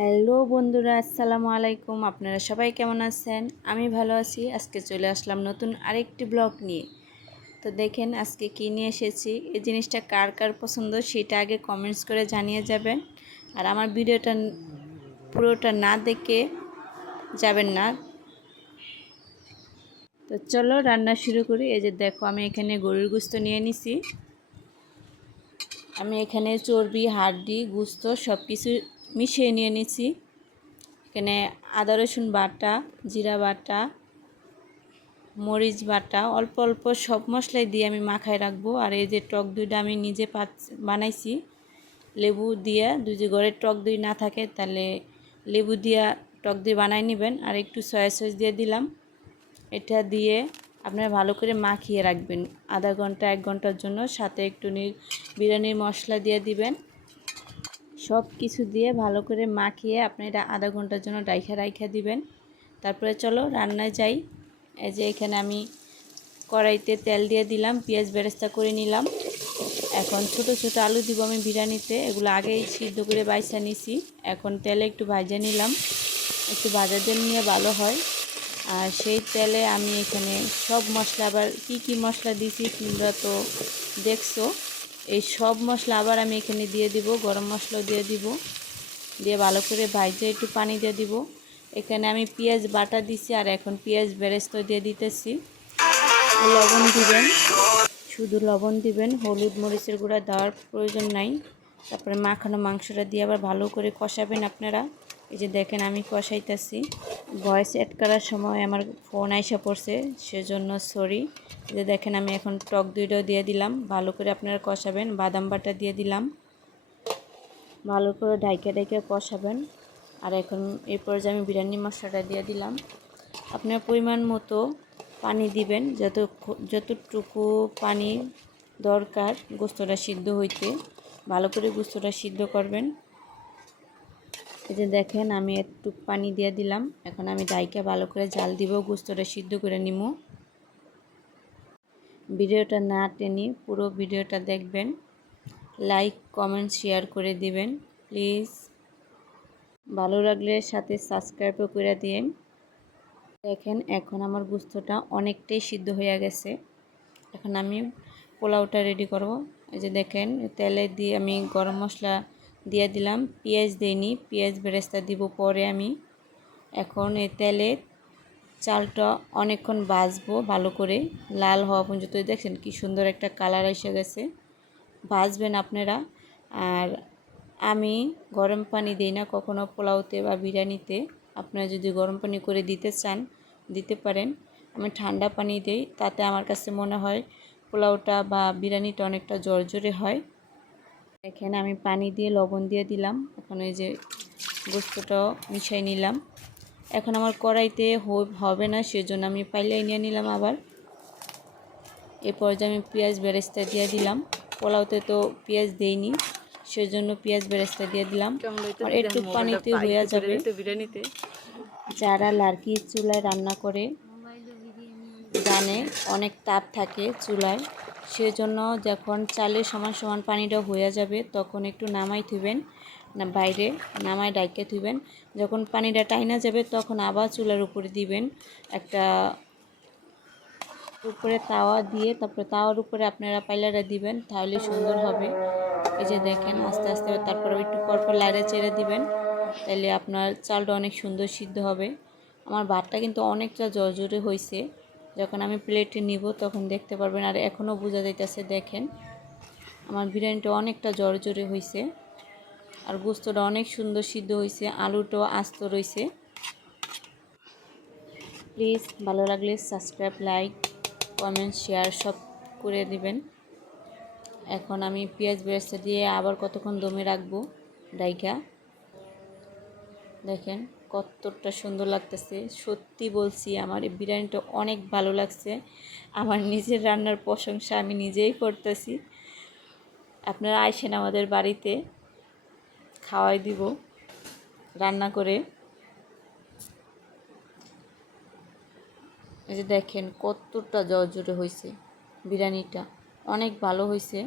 Hello বন্ধুরা, আসসালামু আলাইকুম। আপনারা সবাই কেমন আছেন? আমি ভালো আছি। আজকে চলে আসলাম নতুন আরেকটি ব্লগ নিয়ে। তো দেখেন আজকে কি নিয়ে এসেছি। এই জিনিসটা কার কার পছন্দ সেটা আগে কমেন্টস করে জানিয়ে যাবেন। আর আমার ভিডিওটা পুরোটা না দেখে যাবেন না। তো চলো রান্না শুরু করি। এই যে দেখো, আমি এখানে গরুর গোশত নিয়ে নিছি। আমি এখানে চর্বি, হাড্ডি, গোশত সব কিছু মিশিয়ে নিয়ে নিছি। এখানে আদা রসুন বাটা, জিরা বাটা, মরিচ বাটা, অল্প অল্প সব মশলাই দিয়ে আমি মাখায় রাখবো। আর এই যে টক দইটা আমি নিজে বানাইছি লেবু দিয়া। যদি ঘরে টক দই না থাকে তাহলে লেবু দিয়া টক দই বানাই নেবেন। আর একটু সয়া সস দিয়ে দিলাম। এটা দিয়ে আপনারা ভালো করে মাখিয়ে রাখবেন আধা ঘন্টা 1 ঘন্টার জন্য। সাথে একটু বিরিয়ানির মশলা দিয়ে দিবেন। সব কিছু দিয়ে ভালো করে মাখিয়ে আপনি এটা আধা ঘন্টার জন্য রাইখা দিবেন। তারপরে চলো রান্নায় যাই। এই যে এখানে আমি কড়াইতে তেল দিয়ে দিলাম, পেঁয়াজ বেরেস্তা করে নিলাম। এখন ছোট ছোট আলু দিব আমি বিরিয়ানিতে। এগুলো আগেই সিদ্ধ করে বাইছা নিছি। এখন তেলে একটু ভাজা নিলাম, একটু ভাজা তেল নিয়ে ভালো হয়। আর সেই তেলে আমি এখানে সব মশলা, আবার কি মশলা দিছি তোমরা তো দেখছো। এই সব মশলা আবার আমি এখানে দিয়ে দিব, গরম মশলাও দিয়ে দিব। দিয়ে ভালো করে ভাজে একটু পানি দিয়ে দিব। এখানে আমি পেঁয়াজ বাটা দিছি, আর এখন পেঁয়াজ বেরেস্তা দিয়ে দিতেছি। লবণ দিবেন, শুধু লবণ দিবেন, হলুদ মরিচের গুঁড়া দেওয়ার প্রয়োজন নাই। তারপরে মাখানো মাংসটা দিয়ে আবার ভালো করে কষাবেন আপনারা। এই যে দেখেন আমি কষাইতেছি। ভয়েস অ্যাড করার সময় আমার ফোন আইসা পড়ছে, সেজন্য সরি। যে দেখেন আমি এখন টক দইটাও দিয়ে দিলাম। ভালো করে আপনারা কষাবেন। বাদাম বাটা দিয়ে দিলাম, ভালো করে ঢাইকা কষাবেন। আর এখন এরপর যে আমি বিরিয়ানি মশলাটা দিয়ে দিলাম। আপনার পরিমাণ মতো পানি দিবেন, যতটুকু পানি দরকার গোস্তটা সিদ্ধ হইতে। ভালো করে গোস্তটা সিদ্ধ করবেন। এই যে দেখেন আমি একটু পানি দিয়ে দিলাম। এখন আমি ঢাইকা ভালো করে জাল দিব, গোস্তটা সিদ্ধ করে নিব। ভিডিওটা না টেনে পুরো ভিডিওটা দেখবেন। লাইক কমেন্ট শেয়ার করে দিবেন প্লিজ। ভালো লাগলে সাথে সাবস্ক্রাইবও করে দিন। দেখেন এখন আমার গোস্তটা অনেকটাই সিদ্ধ হয়ে গেছে। এখন আমি পোলাওটা রেডি করব। এই যে দেখেন তেলে দিয়ে আমি গরম মশলা দিয়ে দিলাম। পেঁয়াজ দিইনি, পেঁয়াজ বেরেস্তা দিব পরে আমি। এখন এই তেলে চালটা অনেকক্ষণ ভাজবো ভালো করে, লাল হওয়া পর্যন্ত। দেখেন কি সুন্দর একটা কালার এসে গেছে। ভাজবেন আপনারা। আর আমি গরম পানি দিই না কখনো পোলাওতে বা বিরিয়ানিতে। আপনারা যদি গরম পানি করে দিতে চান দিতে পারেন। আমি ঠান্ডা পানি দিই, তাতে আমার কাছে মনে হয় পোলাওটা বা বিরিয়ানিটা অনেকটা জর্জরে হয়। এখানে আমি পানি দিয়ে লবণ দিয়ে দিলাম। এখন এই যে গোস্তটাও মিশাই নিলাম। এখন আমার কড়াইতে হবে না, সেজন্য আমি পাইলাই নিয়ে নিলাম আবার। এরপর যে আমি পেঁয়াজ বেরেস্তা দিয়ে দিলাম। পোলাওতে তো পেঁয়াজ দেইনি, সেজন্য পেঁয়াজ বেরেস্তা দিয়ে দিলাম। আর একটু পানিতে হয়ে যাবে। যারা লার্কির চুলায় রান্না করে জানে অনেক তাপ থাকে চুলায়, সেজন্য যখন চালের সমান সমান পানিটা হয়ে যাবে তখন একটু নামাই থুবেন, না বাইরে নামাই ডাইকে থুবেন। যখন পানিটা টাইনা যাবে তখন আবার চুলার উপরে দিবেন একটা উপরে তাওয়া দিয়ে। তারপরে তাওয়ার উপরে আপনারা পাইলাটা দিবেন, তাহলে সুন্দর হবে। এই যে দেখেন আস্তে আস্তে তারপরে একটু পরপর লাড়ে চেড়ে দিবেন, তাহলে আপনার চালটা অনেক সুন্দর সিদ্ধ হবে। আমার ভাতটা কিন্তু অনেকটা জর্জরে হয়েছে। যখন আমি প্লেটে নিব তখন দেখতে পারবেন। আর এখনও বোঝা যাইতেছে, দেখেন আমার বিরিয়ানিটা অনেকটা জর্জরে হয়েছে। আর গোস্তটা অনেক সুন্দর সিদ্ধ হয়েছে, আলুটাও আস্ত রয়েছে। প্লিজ ভালো লাগলে সাবস্ক্রাইব, লাইক, কমেন্ট, শেয়ার সব করে দিবেন। এখন আমি পেঁয়াজ বেরেস্তা দিয়ে আবার কতক্ষণ দমে রাখবো ডাইকা। দেখেন কতটা সুন্দর লাগতেছে। সত্যি বলছি আমার এই বিরিয়ানিটা অনেক ভালো লাগছে। আমার নিজের রান্নার প্রশংসা আমি নিজেই করতেছি। আপনারা আইসেন আমাদের বাড়িতে, খাওয়াই দিব রান্না করে। এই যে দেখেন কতটা জর্জরে হয়েছে বিরিয়ানিটা, অনেক ভালো হয়েছে।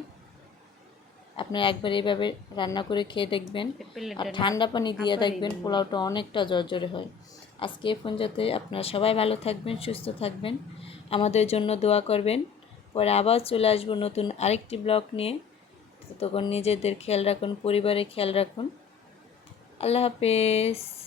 আপনারা একবার এইভাবে রান্না করে খেয়ে দেখবেন, আর ঠান্ডা পানি দিয়ে দেখবেন পোলাওটা অনেকটা জরজরে হয়। আজকে এই পর্যন্তই। আপনারা সবাই ভালো থাকবেন, সুস্থ থাকবেন, আমাদের জন্য দোয়া করবেন। পরে আবার চলে আসবো নতুন আরেকটি ব্লগ নিয়ে। ততক্ষণ নিজেদের খেয়াল রাখুন, পরিবারের খেয়াল রাখুন। আল্লাহ হাফেজ।